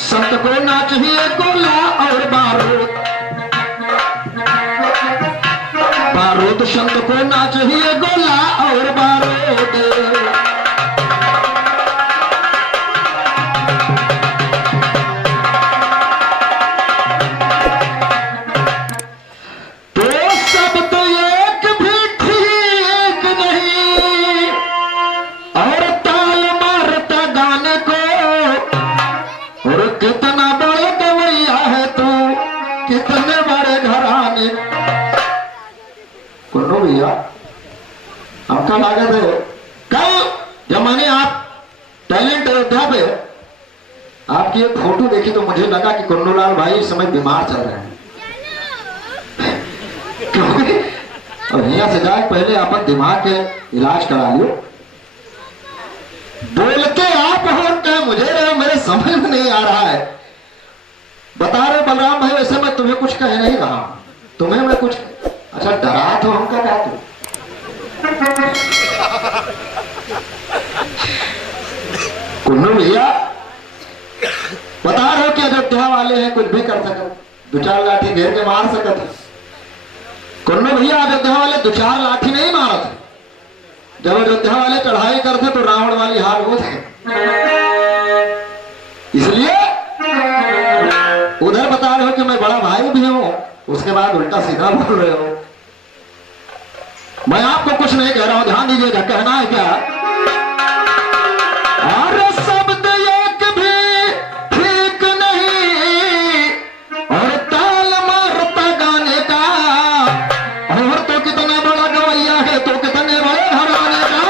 संत को ना चाहिए गोला और बारूद, बारूद संत को ना चाहिए गोला और बारूद। तो सब तो एक भी ठीक नहीं और ताल मारता गाने को, और कितना बड़े गवैया है तू, कितने बड़े घराने। कुन्नू भैया आपका लागत है। कल जब मैंने आप टैलेंट अयोध्या पे आपकी एक फोटो देखी तो मुझे लगा कि कुन्नूलाल भाई इस समय बीमार चल रहे हैं, क्योंकि और यहाँ से जाए पहले आप दिमाग के इलाज करा लियो। बोलते आप हो क्या मुझे मेरे समझ में नहीं आ रहा है। बता रहे बलराम भाई वैसे मैं तुम्हें कुछ कह नहीं रहा, तुम्हें मैं कुछ अच्छा डरा तो हमका क्या तू। कुन्नू भैया बता रहे कि अयोध्या वाले हैं कुछ भी कर सकते, दो चार लाठी घेर के मार सकते। कुन्नू भैया अयोध्या वाले दो चार लाठी नहीं मारा थे, जब अयोध्या वाले चढ़ाई करते तो रावण वाली हाल हो थे। इसलिए उधर बता रहे हो कि मैं बड़ा भाई भी हूं, उसके बाद उल्टा सीधा बोल रहे हो। मैं आपको कुछ नहीं कह रहा हूं, ध्यान दीजिएगा। कहना है क्या, अरे शब्द एक भी ठीक नहीं और ताल मारता गाने का, और तो कितना बड़ा गवैया है तो कितने बड़े घराने का।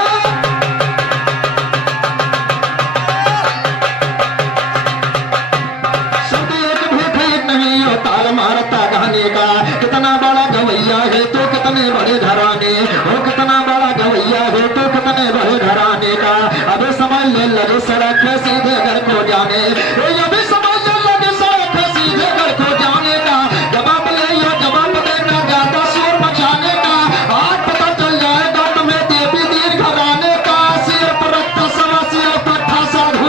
शब्द एक भी ठीक नहीं और ताल मारता गाने का, कितना बड़ा गवैया है तो कितने बड़े घराने, और कितना बड़ा गवैया है तो कितने बड़े घराने का। अभी समझ ले लगे सड़क है सीधे घर को जाने, अभी समझ ले लगे सड़क है सीधे घर को जाने का। जवाब ले या जवाब देना ज्यादा शोर मचाने का, आज पता चल जाएगा तुम्हें देवी दीन घराने का। सिर पर रखता सवा सिर पट्टा साधु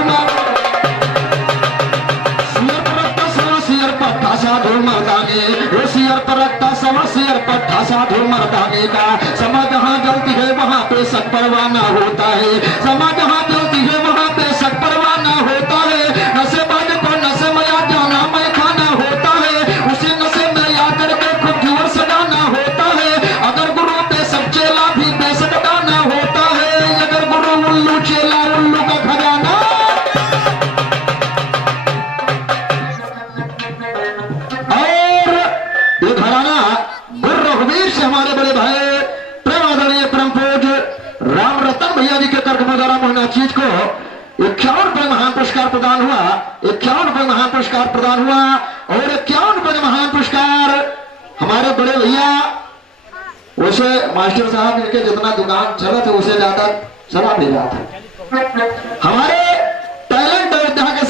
सिर पर रखता सवा सिर पट्टा साधु मर्दाने, सिर पर रखता सवा सिर पट्टा साधु मर्दाने का। समाज जहाँ जलती है वहाँ पे शक परवाना होता है, समाज जहाँ जलती है वहाँ पे शक परवाना होता है। नशे बाज को नशे में आ जाना मैं खाना होता है, उसी नशे में आ करके खुद जोर सजाना होता है। अगर गुरु पे सब चेला भी बेसक गाना होता है, अगर गुरु उल्लू चेला उल्लू का खजाना। और ये घराना गुरु रघुवीर से हमारे बड़े भाई प्रेमादरणीय परमपूज राम रतन भैया जी के कर्क द्वारा महीना चीज को 51 रुपए महान पुरस्कार प्रदान हुआ, 51 रुपए महान पुरस्कार प्रदान हुआ। और 51 रुपए महान पुरस्कार हमारे बड़े भैया उसे मास्टर साहब इनके जितना दुकान चला था उसे ज्यादा चला भी रहा था। हमारे टैलेंट अयोध्या के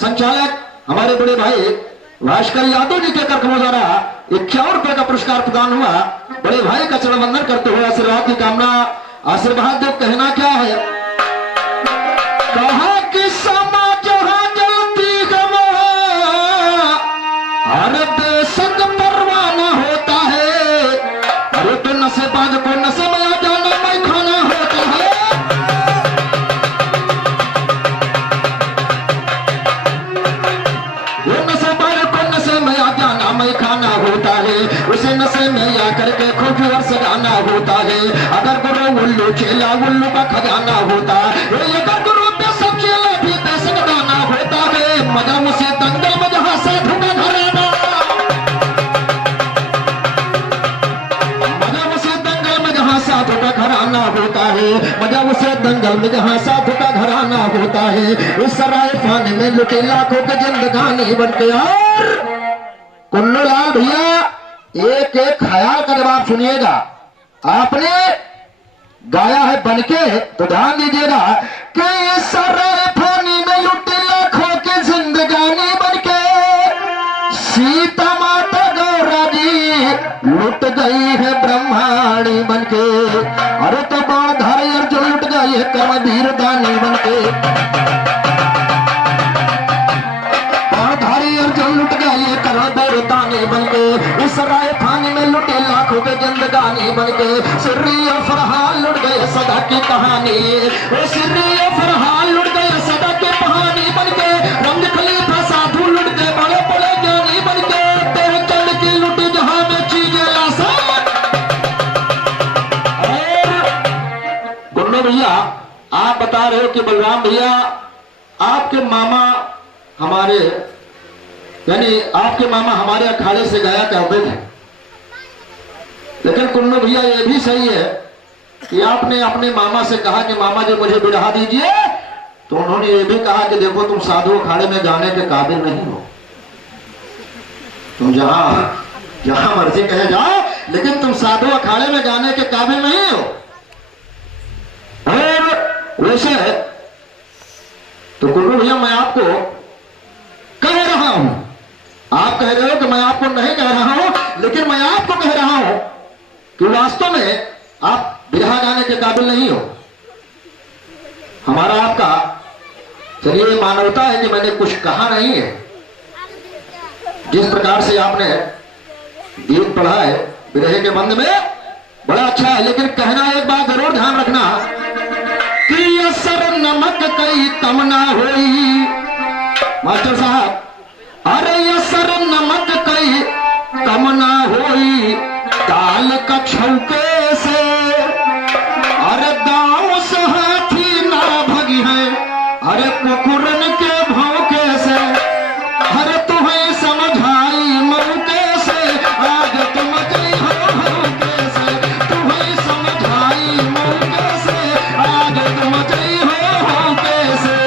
संचालक हमारे बड़े भाई भास्कर यादव जी के कर्क द्वारा 51 रुपए का पुरस्कार प्रदान हुआ। बड़े भाई का चरण वंदन करते हुए आशीर्वाद की कामना, आशीर्वाद जो कहना क्या है, कहा कि समाज जहां जलती गवा हर बेशक परवाना होता है, अरे तो नशेबाज को नशे में आ जाना मैं खाना होता है। वो नशेबाज को नशे में आ जाना मैं खाना होता है, उसे नशे में आ करके खूब जोर से गाना होता है। अगर गुरु उल्लू चेला उल्लू का खजाना होता है, अगर गुरु पे सब चेला भी पैसे गाना होता है। मजा मुझे दंगल में जहां साधु का घराना, मजा मुझे दंगल में जहां साधु का घराना होता है, मजा उसे दंगल में जहां साधु का घराना होता है। इस सराय पानी में लुटे लाखों के जिंदगानी बन के। और कुन्नूलाल भैया एक एक ख्याल का जवाब सुनिएगा, आपने गाया है बनके तो ध्यान दीजिएगा कि सराय पानी में लुटे लाखों की जिंदगानी बनके, सीता माता गौरा जी लुट गई है ब्रह्माणी बनके। अरे तो बाण धारी अर्जुन लुट गई है कर्मवीर दानी बनके। की कहानी। ओ सिर्री फरहान लुट गए सदा के कहानी बन के, रंग खलीफा साधु लुट गए बड़े बड़े ज्ञानी बन के, तेरे चंद की लुटी जहां में चीजें लासान। गुन्नू भैया आप बता रहे हो कि बलराम भैया आपके मामा हमारे यानी आपके मामा हमारे अखाड़े से गाया करते थे, लेकिन कुन्नू भैया ये भी सही है कि आपने अपने मामा से कहा कि मामा जी मुझे बिठा दीजिए, तो उन्होंने ये भी कहा कि देखो तुम साधु अखाड़े में जाने के काबिल नहीं हो, तुम जहां मर्जी कहे जाओ, लेकिन तुम साधु अखाड़े में जाने के काबिल नहीं हो। और वैसे तो कुन्नू भैया मैं आपको कह रहा हूं, आप कह रहे हो कि मैं आपको नहीं कह रहा हूं, लेकिन मैं आपको कह रहा हूं कि वास्तव में आप बिरहा जाने के काबिल नहीं हो। हमारा आपका चलिए मानवता है कि मैंने कुछ कहा नहीं है, जिस प्रकार से आपने गीत पढ़ा है बिरहे के बंद में बड़ा अच्छा है, लेकिन कहना एक बात जरूर ध्यान रखना कि असर नमक कई कम ना होई। मास्टर साहब अरे असर नमक कई कम ना होई, दाल का छौके से अरे गांव से हाथी ना भगी है, अरे कुकुरन के भौंके से, अरे तुम्हें समझाई मौके से, आज तुम गई हो भौंके से, तुम्हें समझाई मौके से, आज तुम गई हो भौंके से।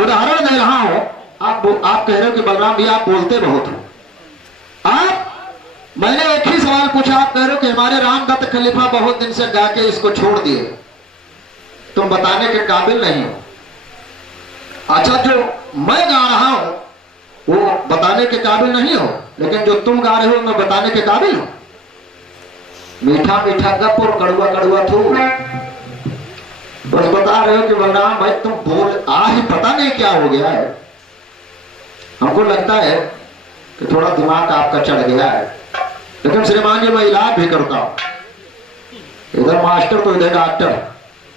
उदाहरण दे रहा हूं, आप कह रहे हो कि बलराम भैया आप बोलते बहुत हो। मैंने एक ही सवाल पूछा, आप कह रहे हो कि हमारे रामदत्त खलीफा बहुत दिन से गा के इसको छोड़ दिए, तुम बताने के काबिल नहीं हो। अच्छा जो मैं गा रहा हूं वो बताने के काबिल नहीं हो, लेकिन जो तुम गा रहे हो मैं बताने के काबिल हूं। मीठा मीठा गप और कड़ुआ कड़ुआ थू, बस बता रहे हो कि बलराम भाई तुम बोल ही पता नहीं क्या हो गया है। हमको लगता है कि थोड़ा दिमाग आपका चढ़ गया है, लेकिन श्रीमान जी मैं इलाज भी करता हूं, इधर मास्टर तो इधर डॉक्टर,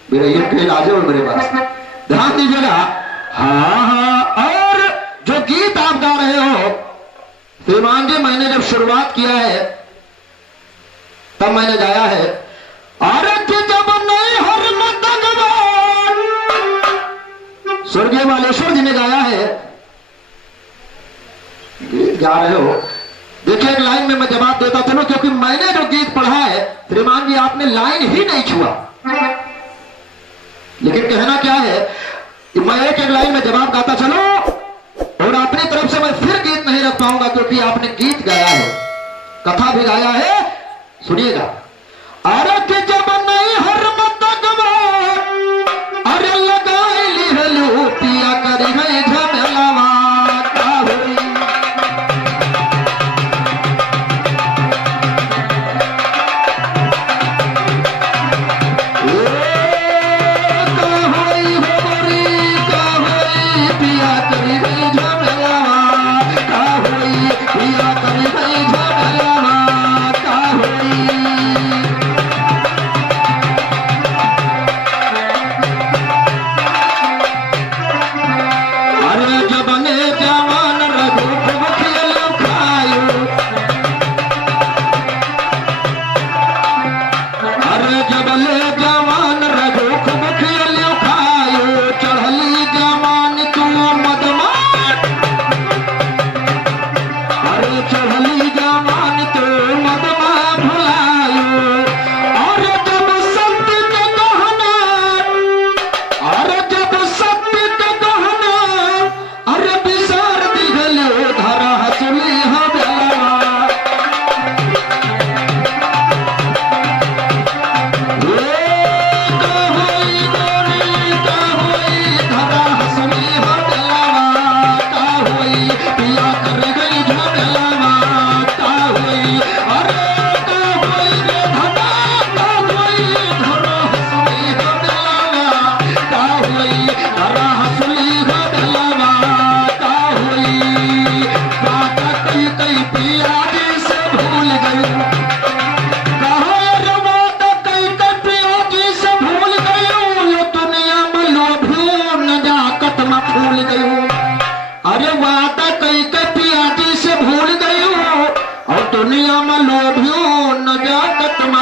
मेरे ये के इलाज है मेरे पास, ध्यान दीजिएगा। हाँ, और जो गीत आप गा रहे हो श्रीमान जी, मैंने जब शुरुआत किया है तब मैंने गाया है, अरे जब नहीं हर स्वर्गीय बालेश्वर जी ने गाया है, गीत गा रहे हो। देखिए एक लाइन में मैं जवाब देता चलो, क्योंकि मैंने जो गीत पढ़ा है श्रीमान जी आपने लाइन ही नहीं छुआ, लेकिन कहना क्या है कि मैं एक एक लाइन में जवाब गाता चलो, और अपनी तरफ से मैं फिर गीत नहीं रख पाऊंगा, क्योंकि आपने गीत गाया है, कथा भी गाया है। सुनिएगा, अरे जब नहीं हर अरे लगाई लिहलू पिया करी है झमेलावा का होई, पिया करी है झमेलावा का होई, पिया करी है झमेलावा का होई।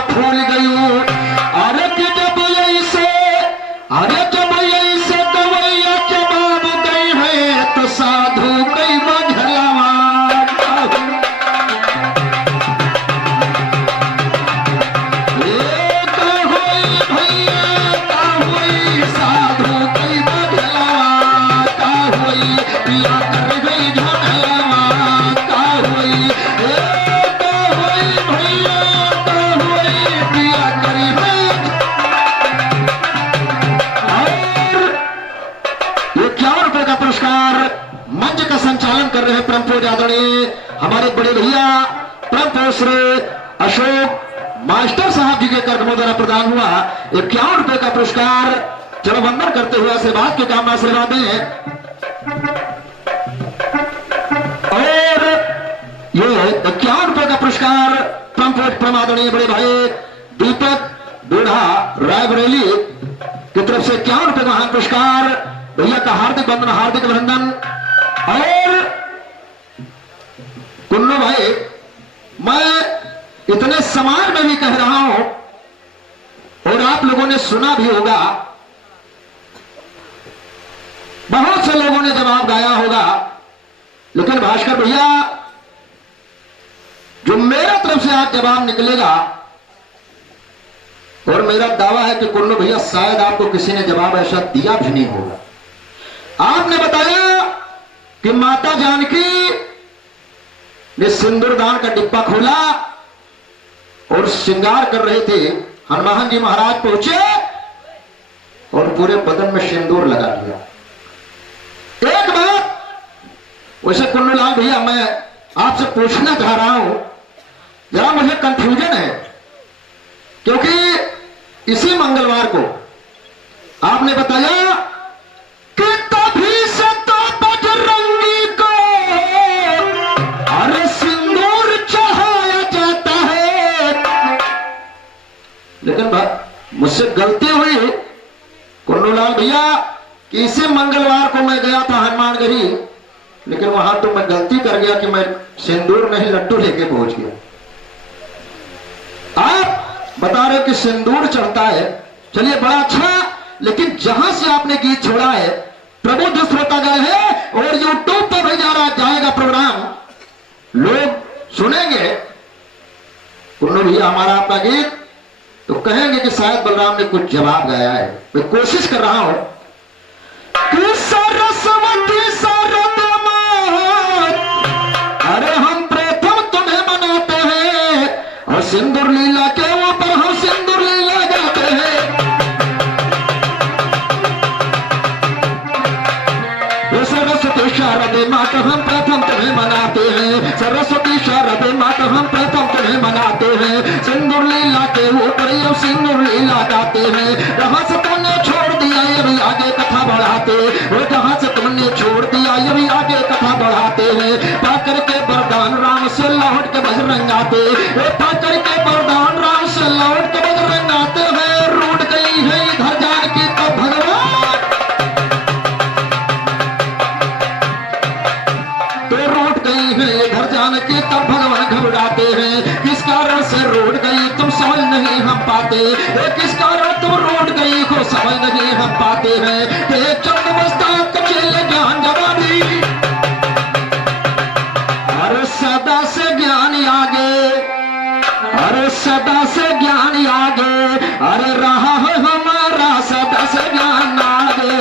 फूल गई। अरे कि जब ऐसे गवैया जवाब गई है तो साधु कई बझलवा। साधु कई बझलवा का हुई पिया कर गई झलवा का हुई। पुरस्कार मंच का संचालन कर रहे हैं परम पूज्य आदरणीय हमारे बड़े भैया परम पूज्य श्री अशोक मास्टर साहब जी के कर्मों द्वारा प्रदान हुआ 51 रुपए का पुरस्कार। चलो वंदन करते हुए आशीर्वाद के काम आशीर्वाद दें। और ये 51 रुपए का पुरस्कार परम पूज्य परम आदरणीय बड़े भाई दीपक बूढ़ा रायबरेली की तरफ से 51 रुपए का महान पुरस्कार। भैया का हार्दिक वंदन हार्दिक अभिनंदन। और कुन्नू भाई मैं इतने समाज में भी कह रहा हूं और आप लोगों ने सुना भी होगा, बहुत से लोगों ने जवाब गाया होगा, लेकिन भास्कर भैया जो मेरा तरफ से आज जवाब निकलेगा और मेरा दावा है कि कुन्नू भैया शायद आपको किसी ने जवाब ऐसा दिया भी नहीं होगा। आपने बताया कि माता जानकी ने सिंदूरदान का डिब्बा खोला और श्रृंगार कर रहे थे। हनुमान जी महाराज पहुंचे और पूरे बदन में सिंदूर लगा दिया। एक बात वैसे कुन्नूलाल भैया मैं आपसे पूछना चाह रहा हूं, जरा मुझे कंफ्यूजन है, क्योंकि इसी मंगलवार को आपने बताया कि तभी से तो बजरंगी को अरे सिंदूर चढ़ाया जाता है। लेकिन मुझसे गलती हुई कुन्नूलाल भैया कि इसी मंगलवार को मैं गया था हनुमानगढ़ी, लेकिन वहां तो मैं गलती कर गया कि मैं सिंदूर नहीं लड्डू लेके पहुंच गया। आप बता रहे कि सिंदूर चढ़ता है, चलिए बड़ा अच्छा, लेकिन जहां से आपने गीत छोड़ा है प्रबुद्ध श्रोतागण है और यूट्यूब पर भी जा रहा जाएगा प्रोग्राम, लोग सुनेंगे कुन्नू भैया हमारा आपका गीत तो कहेंगे कि शायद बलराम ने कुछ जवाब गाया है। मैं कोशिश कर रहा हूं कि सरस्वती अरे हम प्रथम तुम्हें मनाते हैं और सिंदूर लीला के ऊपर हम सिंदूर लीला गाते हैं। सरस्वती शारदे माता हम प्रथम तुम्हें मनाते हैं, सरस्वती शारदे माता हम प्रथम तुम्हें मनाते हैं। सिंदूर लीला के ऊपर हम सिंदूर लीला गाते हैं। जहां से तुमने छोड़ दिया ये भी आगे कथा बढ़ाते, और जहां से तुमने छोड़ दिया ये भी आगे कथा बढ़ाते हैं। पाकर के वरदान राम से लौट के बजरंग आते, पाकर के वरदान राम से लौट के बजरंग आते हैं। रूठ गई है इधर जानकी तो भगवान, तो रूठ गई है इधर जानकी तब भगवान घबराते हैं। किस कारण से रूठ गई तुम समझ नहीं हम पाते, किस कारण तुम रूठ गई को समझ नहीं हम पाते हैं। चंद्रमस्ता कचेले ज्ञान जवानी, अरे सदा से ज्ञान आगे, अरे सदा से ज्ञान आगे, अरे रहा है हमारा सदा से ज्ञान आगे।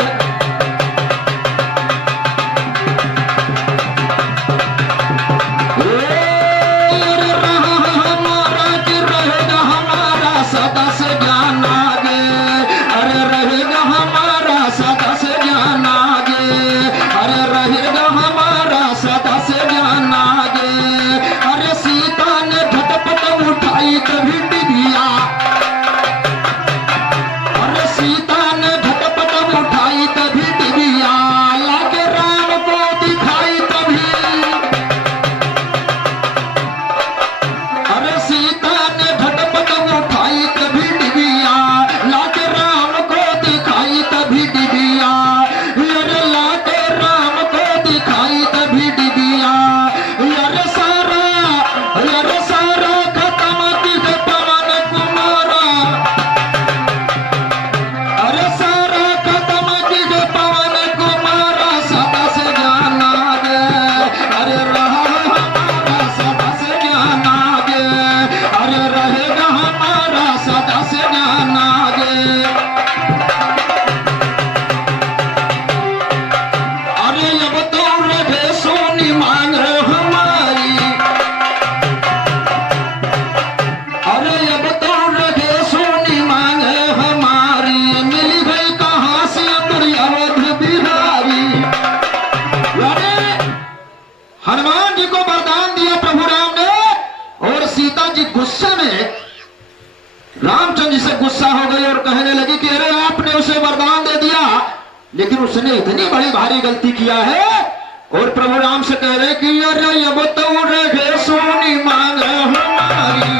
रामचंद्र जी से गुस्सा हो गई और कहने लगी कि अरे आपने उसे वरदान दे दिया, लेकिन उसने इतनी बड़ी भारी गलती किया है। और प्रभु राम से कह रहे कि अरे अब तो रहे सोनी मांग हमारी,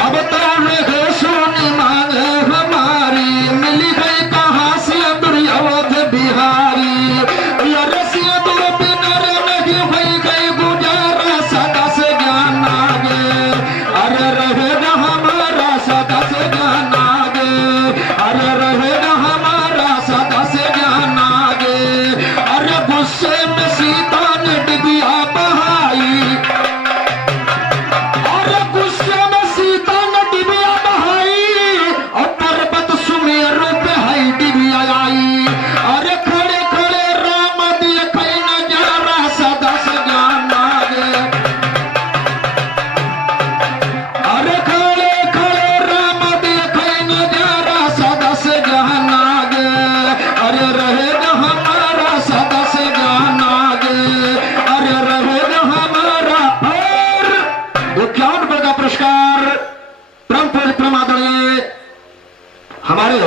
अब तो रहे सोनी मांग हमारी, मिली गई कहां से दुर्योध बिहारी, रसिया दूर बिनर नहीं हुई गई गुजारा, सदा से ज्ञान आगे, अरे रहेगा हमारा सदा से ज्ञान आगे, अरे रहेगा हमारा सदा से ज्ञान आगे। अरे गुस्से में सीता ने डिबिया बहाई, अरे गुस्से में सीता ने डिबिया बहाई, और पर्वत सुमेरु पे है डिबिया आई, अरे खड़े खड़े राम दिए कहीं नजारा, सदा से ज्ञान आगे, अरे खड़े खड़े राम दिए कहीं नजारा, सदा से ज्ञान आगे, अरे रहेगा हमारा सदा से ज्ञान आगे, अरे रहेगा हमारा। और 51 रुपए का पुरस्कार परम पूज्य प्रमादरणीय हमारे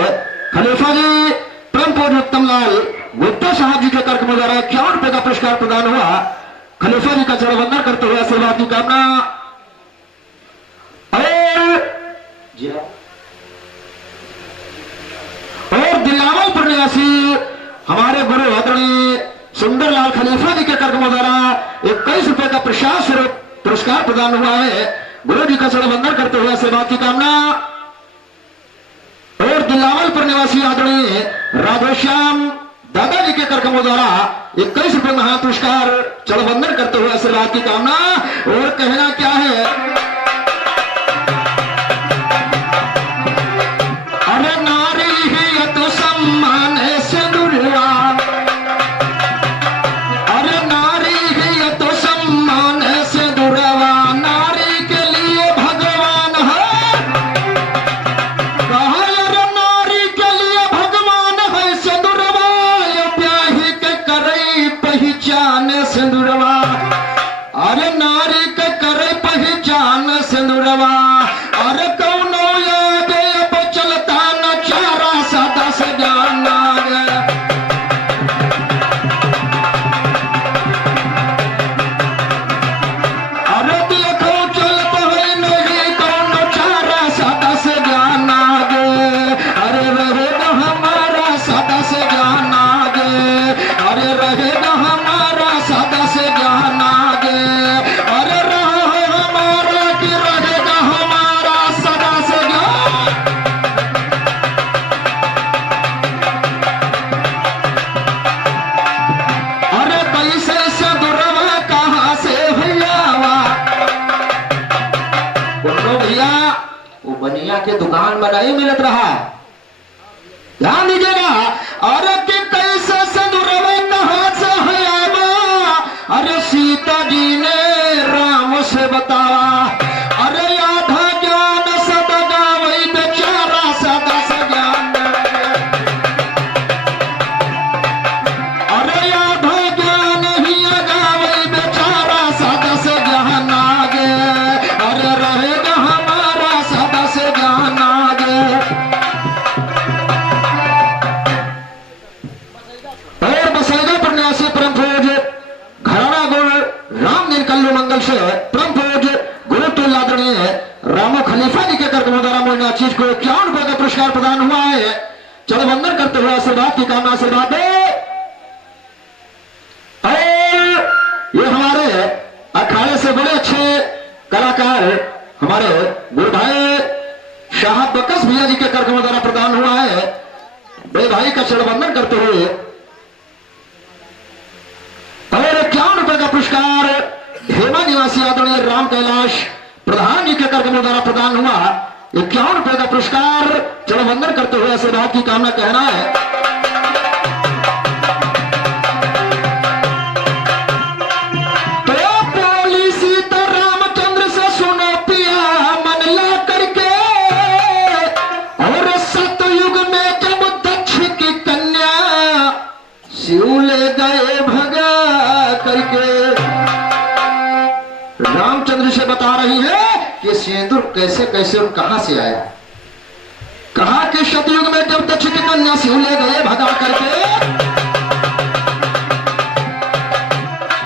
खलीफा जी परम पूज्य उत्तम लाल गुप्ता साहब जी के कार्यक्रम द्वारा 51 रुपए का पुरस्कार प्रदान हुआ। खलीफा जी का चरणवंदन करते हुए आशीर्वाद की कामना। और दिलावलपुर निवासी हमारे गुरु आदरणीय सुंदरलाल खलीफा जी के कार्यक्रम द्वारा 21 रुपए का प्रसाद स्वरूप पुरस्कार प्रदान हुआ है। गुरु जी का चरणवंदन करते हुए आशीर्वाद की कामना। और दिलावलपुर निवासी आदरणीय राधेश्याम दादाजी के कार्यक्रमों द्वारा 21 रुपए महा पुरस्कार चरणवंदन करते हुए आशीर्वाद की कामना। और कहना क्या है, अरे नारी ही तो सम्मान से दुर्वा, अरे नारी ही तो सम्मान से दुर्वा, नारी के लिए भगवान है, कहा अरे नारी के लिए भगवान है सिंदूरवा, ब्याही के करे पहचान सिंदूरवा, अरे नारी के करे पहचान सिंदूरवा, अरे कौनो याद अब चलता न चारा, सदा से ज्ञान आगे, अरे देखो चलता है नहीं कौनो चारा, सदा से ज्ञान आगे, अरे रहेगा हमारा सदा से ज्ञान आगे, अरे रहेगा हमारा सदा से ज्ञान आगे, अरे रहा हमारा कि रहेगा हमारा सदा से ज्ञान। अरे कैसे से दुर्वा कहां से भैयावा, बोलो भैया वो बनिया के दुकान में नहीं मिलत रहा, ध्यान दीजिएगा। अरे कि कैसे से दुर्वा कहां से भैयावा, अरे सीता जी ने राम से बतावा, अरे आधा ज्ञान सदा गावई बेचारा, सदा से ज्ञान, अरे आधा ज्ञान ही गावई बेचारा, सदा से ज्ञान आगे, अरे रहेगा हमारा सदा से ज्ञान आगे। और बसैगा प्रन्यासी परम पूज्य घराना गुरु रामदीन कल्लू मंगल से परम पूज्य गुरु तुल्लादरणीय रामो खलीफा जी के कार्यक्रम द्वारा मोइना चीज को 51 रुपए का पुरस्कार प्रदान हुआ है। चरणवंदन करते हुए आशीर्वाद की कामना आशीर्वाद दे। और ये हमारे अखाड़े से बड़े अच्छे कलाकार हमारे गुरु भाई शाह बकस भैया जी के कार्यक्रम द्वारा प्रदान हुआ है। बड़े भाई का चरणवंदन करते हुए और 51 रुपए का पुरस्कार हेमा निवासी आदरणीय राम कैलाश प्रधान जी के कार्यक्रम द्वारा प्रदान हुआ। 51 रुपए का पुरस्कार चरणवंदन करते हुए आशीर्वाद की कामना कहना है। तो बोली सीता रामचंद्र से सुनो पिया मन ला करके, और सतयुग में जब दक्ष की कन्या शिव ले गए भगा करके, राम रामचंद्र से बता रही है कि सिंदूर कैसे कैसे और कहां से आया। कहा कि सतयुग में जब दक्ष की कन्या शिव ले गए भगा करके,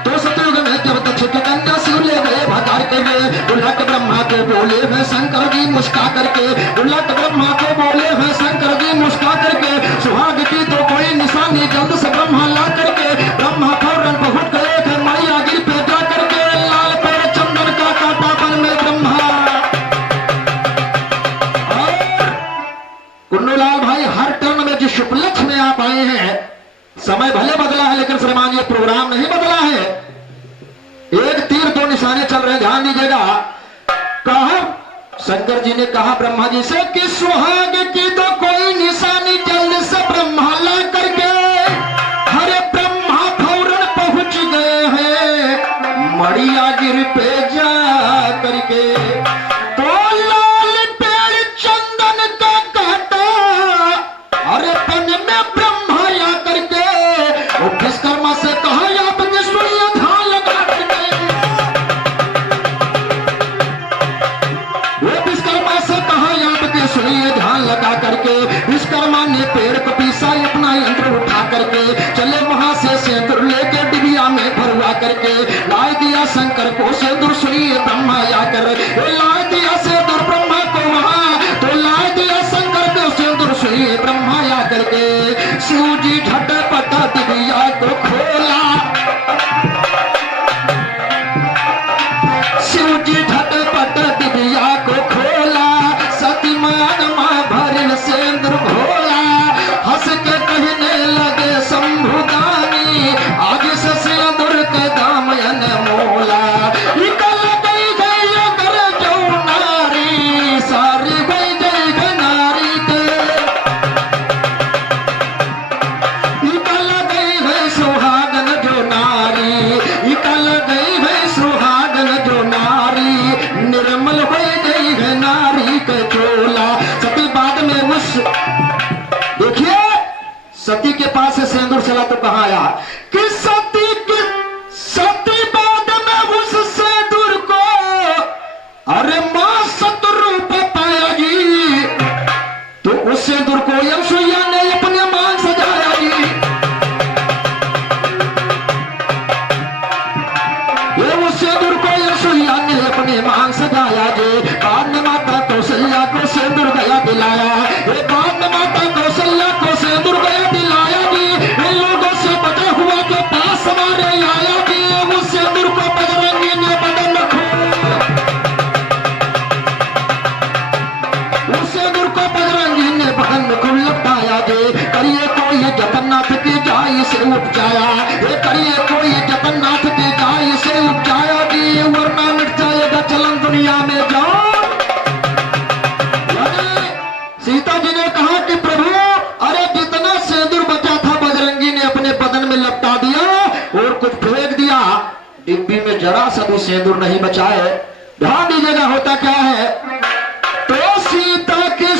तो सतयुग में जब दक्ष की कन्या शिव ले गए भगा करके, उलट ब्रह्मा को बोले हैं शंकर जी मुस्का करके, उलट ब्रह्मा को बोले हैं शंकर जी मुस्का करके, सुहाग की तो कोई निशानी जल्द से ब्रह्मा ला करके, ब्रह्मा फौरन पहुंच गए थे मैया गिर पे जा करके, लाल पे चंदन का कांटा बन में ब्रह्मा। कुन्नूलाल भाई हर टर्न में जिस उपलक्ष्य में आप आए हैं, समय भले बदला है लेकिन श्रीमान ये प्रोग्राम नहीं बदला है। एक तीर दो निशाने चल रहे, ध्यान दीजिएगा। कहा शंकर जी ने कहा ब्रह्मा जी से कि सुहाग की तो कोई निशानी जल्द से ब्रह्मा ला करके, हरे ब्रह्मा फौरन पहुंच गए हैं मड़िया गिर पे जा करके, तो लाल पेड़ चंदन का कांटा अरे पन में ब्रह्मा आ करके, वो विश्वकर्मा से कहा आपने सुनिए ध्यान लगा करके, वो विश्वकर्मा से कहा आपके सुनिए ध्यान लगा करके, विश्वकर्मा ने पेड़ को पीसा अपना यंत्र उठा करके, चले वहां से सिंदूर लेके डिबिया में भरवा करके, ला दिया शंकर को सिंदूर सुनिए ब्रह्मा आकर, ला दिया सिंदूर ब्रह्मा को वहां, तो ला दिया शंकर को सिंदूर सुनिए ब्रह्मा आकर के, शिव जी झटपट डिबिया को खोला, शिव जी झटपट डिबिया को खोला, सती मान मां भरल सिंदूर भोला, हंस के कहने लगे शंभुदानी, आगे से सिंदूर के दाम अनमोला, निकल गई गई अगर जो नारी, सारी गई गई नारी के, निकल गई है सुहागन जो नारी, निकल गई है सुहागन जो नारी, निर्मल हो गई है नारी के चोला। सती बाद में उस देखिए सती के पास से सिंदूर चला तो कहा आया कि सती बाद में उस सिंदूर को अरे मां सतरूप पाया जी, तो उस सिंदूर को यशोया ने अपने मान सजाया जी, ये उस सिंदूर को यशोया ने अपने मान सजाया जी, बाद में माता कौशल्या को सिंदूर गया दिलाया, ये बाद में माता कौशल्या को सिंदूर गया दिलाया जी, इन लोगों से बचा हुआ जो पास हमारे आया जी, उस सिंदूर को बजरंगी ने बदन रखो, उस सिंदूर को बजरंगी ने बदन को लपटाया जी, करिए कोई जगन्नाथ की जाई से उपजाया, ये करिए कोई जगन्नाथ की जाई से उपजाया जी, वरना मिट जाएगा चलन दुनिया में जाओ। सीता जी ने कहा कि प्रभु अरे जितना सिंदूर बचा था बजरंगी ने अपने बदन में लपटा दिया और कुछ फेंक दिया, डिब्बी में जरा सा भी सिंदूर नहीं बचा है। ध्यान दीजिएगा होता क्या है, तो सीता की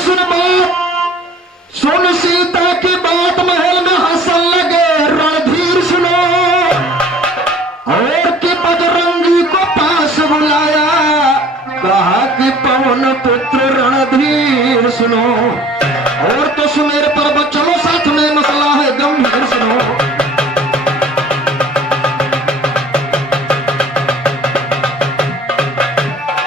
सुन सीता की बात महल में हंसन लगे रणधीर सुनो, और कि बजरंगी को पास बुलाया, कहा कि पवन पुत्र रणधीर सुनो, और तो सुमेर पर्वत चलो साथ में मसला है गंभीर सुनो,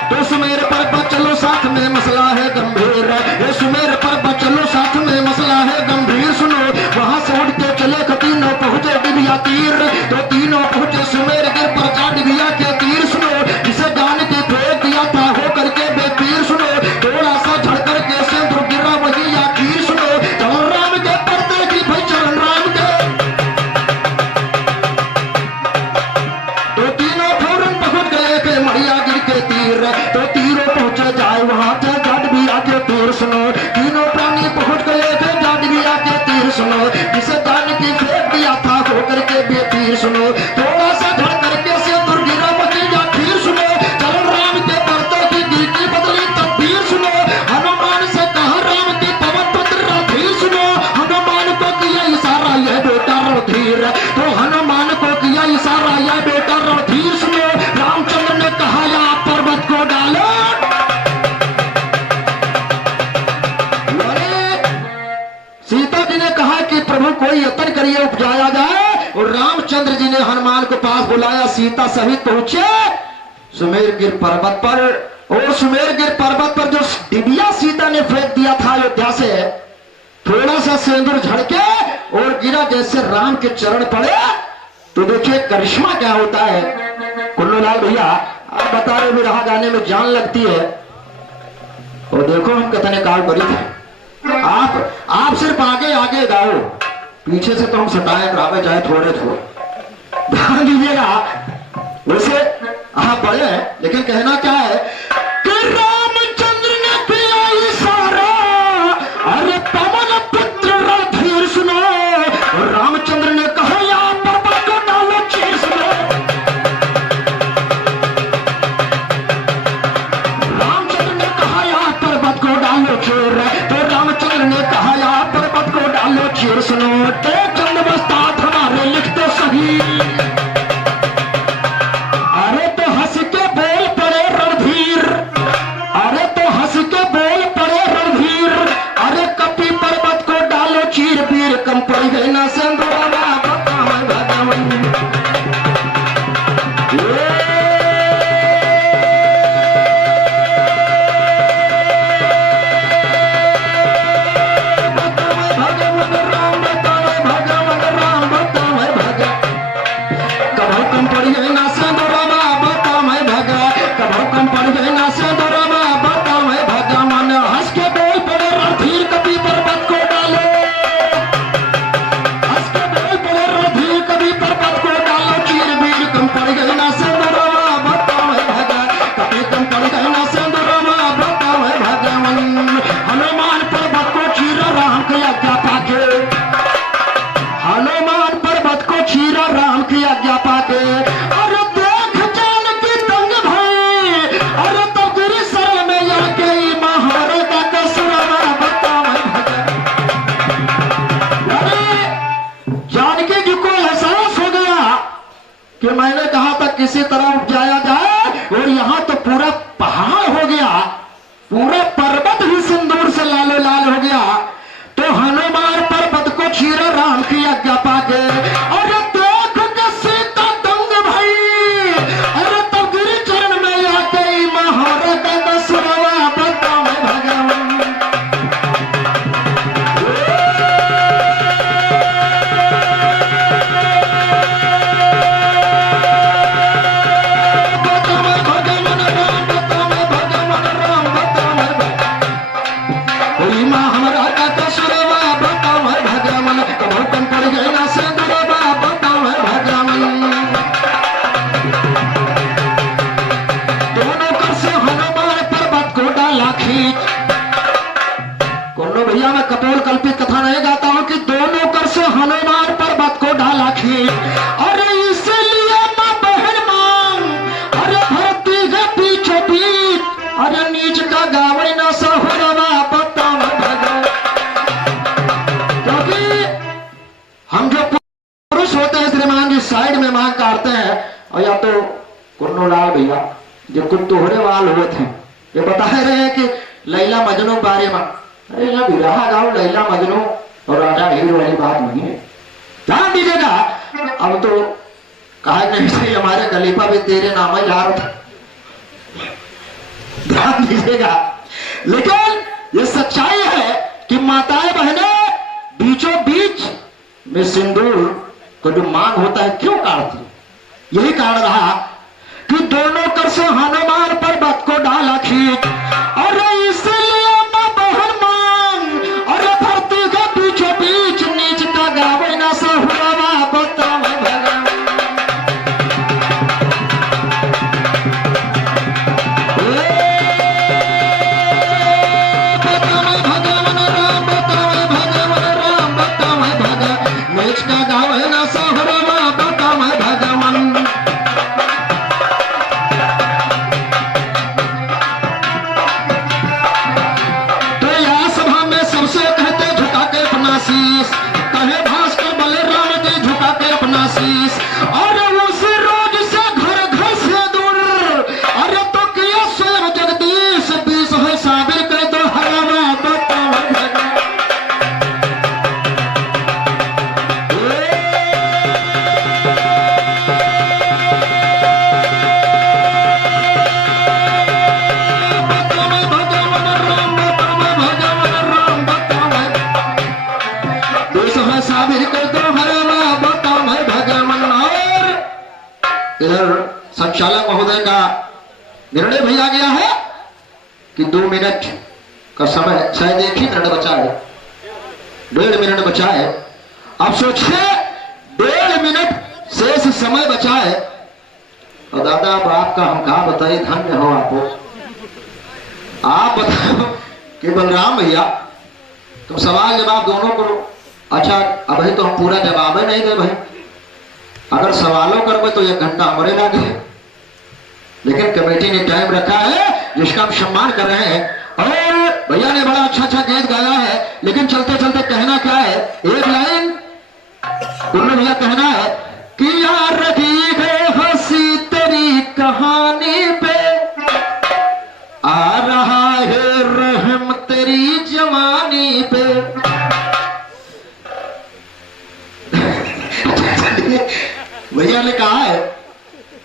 तो सुमेर पर्वत चलो साथ में मसला है गंभीर, ये सुमेर पर्वत चलो साथ में मसला है गंभीर सुनो, वहां से उठ के चले तीनों पहुंचे डिबिया तीर, तो तीनों पहुंचे सुमेर गिर पर जा डिबिया के तीर सुनो, जिसे जान के फेंक दिया था हो करके बेतीर सुनो, थोड़ा सा झड़ करके सिंदूर गिरा वही या तीर सुनो, चरण राम के पड़ते की भाई चरण राम के, तो तीनों फौरन पहुंच गए के मड़िया गिर के तीर, तो तीरों पहुंचे जाए वहां से जट भी आके तीर सुनो, तीनों प्राणी पहुंच गए थे जट भी आके तीर सुनो, जिसे जान की फेंक दिया था हो करके बेतीर सुनो, थोड़ा सा झड़ करके सिंदूर गिरा वही या तीर सुनो, चरण राम के पड़ते की गिरती बदली तकदीर सुनो, हनुमान से कहा राम की पवन पुत्र रणधीर सुनो, हनुमान को किया इशारा यह बेटा रणधीर, तो हनुमान को किया इशारा यह बेटा रणधीर सुनो, रामचंद्र ने कहा आप सीता सहित पहुंचे सुमेरगिर पर्वत पर। और सुमेरगिर पर्वत पर जो डिबिया सीता ने फेंक दिया था अयोध्या से, थोड़ा सा सिंदूर झड़के और गिरा जैसे राम के चरण पड़े। तो देखिए करिश्मा क्या होता है। कुल्लूलाल भैया आप बता रहे विरहा गाने में जान लगती है। और देखो हम कितने काल बरी थे। आप सिर्फ आगे आगे गाओ, पीछे से तो हम सताए रावे जाए थोड़े थोड़े। ध्यान दीजिएगा, वैसे आप बड़े हैं लेकिन कहना क्या है कि रामचंद्र ने किया इशारा, अरे पवन पुत्र रणधीर सुनो। और रामचंद्र ने कहा यहाँ पर्वत को डालो चीर सुनो। रामचंद्र ने कहा यहाँ पर्वत को डालो चीर, तो रामचंद्र ने कहा यहाँ पर्वत को डालो चीर सुनो। चंद बस्तात हमारे लिखते सही, अरे तो हंस के बोल पड़े रणधीर, अरे तो हंस के बोल पड़े रणधीर, अरे कपी पर्वत को डालो चीर पीर कम पड़ गई ना सिंदूर भगवान। कि मैंने कहा था किसी तरह उपजाया जाए और यहाँ तो पूरा पहाड़ हो गया, पूरा पर्वत ही सिंदूर से लालो लाल हो गया। तो हनुमान पर्वत को चीरा राम की आज्ञा पाके, और देख के सीता दंग भई, अरे तो गिर चरण में आके महारत का सुरवा बताओ भगवान। भैया मैं कपोल कल्पित कथा नहीं गाता हूं कि दोनों कर से हनुमान पर्वत को डाला खींच, अरे इसलिए मां बहन मांग, अरे भरती है पीछे पीछ, अरे नीच का गावे न सहुरवा बताओ भगवान। क्योंकि हम जो पुरुष होते हैं श्रीमान जी साइड में मांग काटते हैं, और या तो कुन्नूलाल भैया जो कुत्तोहरे वाल हुए थे ये बता रहे हैं कि लैला मजनू बारे में, अरे जब विरहा गाओ लैला मजनू और राजा हीर वाली बात नहीं है। ध्यान दीजिएगा, अब तो कहा नहीं सही हमारे खलीफा भी तेरे नाम ही ला रहा था। ध्यान दीजिएगा, लेकिन ये सच्चाई है कि माताएं बहने बीचों बीच में सिंदूर को जो मांग होता है क्यों काटती, यही कारण रहा कि दोनों कर से हनुमान पर्वत को डाला खींच, और इसलिए बहन मांग, और धरती के बीचों बीच नीच का गावे न सहुरवा बताओ भगवान। नीच का गावे न सहुरवा बताओ भगवान। निर्णय भैया गया है कि 2 मिनट का समय, शायद 1 ही मिनट बचा है, 1.5 मिनट बचा है। अब सोचिए 1.5 मिनट शेष समय बचा है और दादा बाप का हम कहा बताइए, धन्य हो आप बताओ कि बलराम भैया तुम सवाल जवाब दोनों करो। अच्छा अभी तो हम पूरा जवाब ही नहीं दे भाई, अगर सवालों करोगे तो 1 घंटा हमारे लगे, लेकिन कमेटी ने टाइम रखा है जिसका हम सम्मान कर रहे हैं। और भैया ने बड़ा अच्छा गीत गाया है, लेकिन चलते चलते कहना क्या है, एक लाइन उन्होंने भैया कहना है कि यार रखी है हंसी तेरी कहानी पे, आ रहा है रहम तेरी जवानी पे। भैया ने कहा है,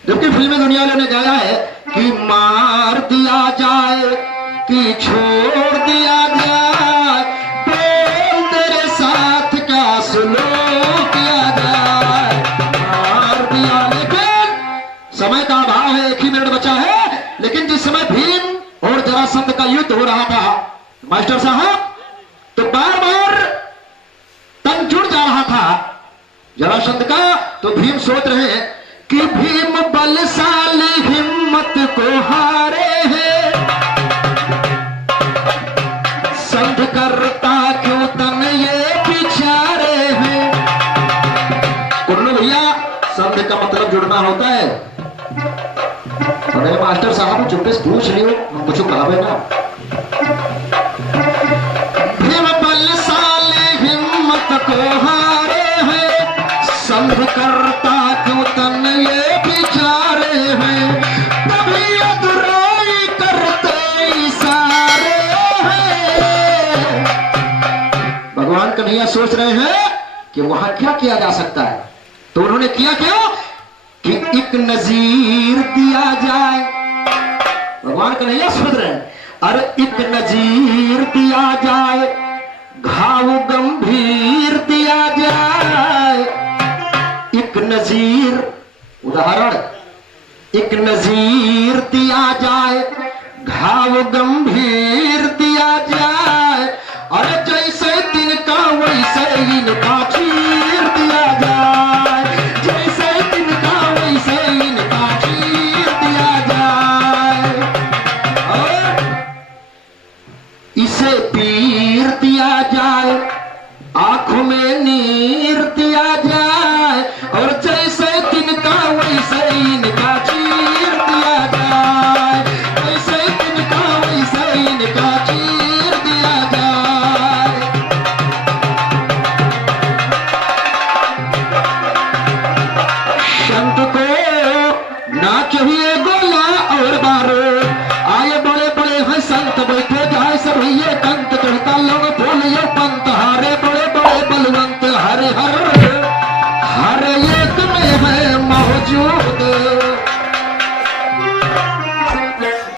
जबकि फिल्मी दुनिया वालों ने गाया है कि मार दिया जाए कि छोड़ दिया जाए, बोल तेरे साथ क्या सुलूक किया जाए, मार दिया। लेकिन समय का अभाव है, 1 ही मिनट बचा है। लेकिन जिस समय भीम और जरासंध का युद्ध हो रहा था मास्टर साहब, तो बार बार तन जुड़ जा रहा था जरासंध का। तो भीम सोच रहे हैं कि भीम बलशाली हिम्मत को हारे हैं, संध करता क्यों तन ये बिचारे हैं। उन्होंने भैया संध का मतलब जुड़ना होता है। अरे मास्टर साहब चुप्पे से पूछ लियो, हम कुछ कहा ना। भीम बलशाली हिम्मत को हारे हैं, संध करता क्यों तन ये बिचारे हैं, तभी अधुराई करते इशारे हैं। भगवान कन्हैया सोच रहे हैं कि वहां क्या किया जा सकता है, तो उन्होंने किया क्या कि एक नजीर दिया जाए। भगवान कन्हैया सोच रहे हैं अरे एक नजीर दिया जाए, घाव गंभीर दिया जाए। एक नजीर, उदाहरण, एक नजीर दिया जाए, घाव गंभीर दिया जाए, और जैसे तिनका वैसे इनका चीर दिया जाए, जैसे तिनका वैसे इनका चीर दिया जाए, और इसे पीर दिया जाए, आंखों में नीर दिया जाए, और जैसे तिनका वैसे इनका चीर दिया जाए, जैसे तिनका वैसे इनका चीर दिया जाए। संत को ना चाहिए गोला और बारूद, आए बड़े बड़े हैं संत बैठे जाए सब ये कंत चढ़ता लोग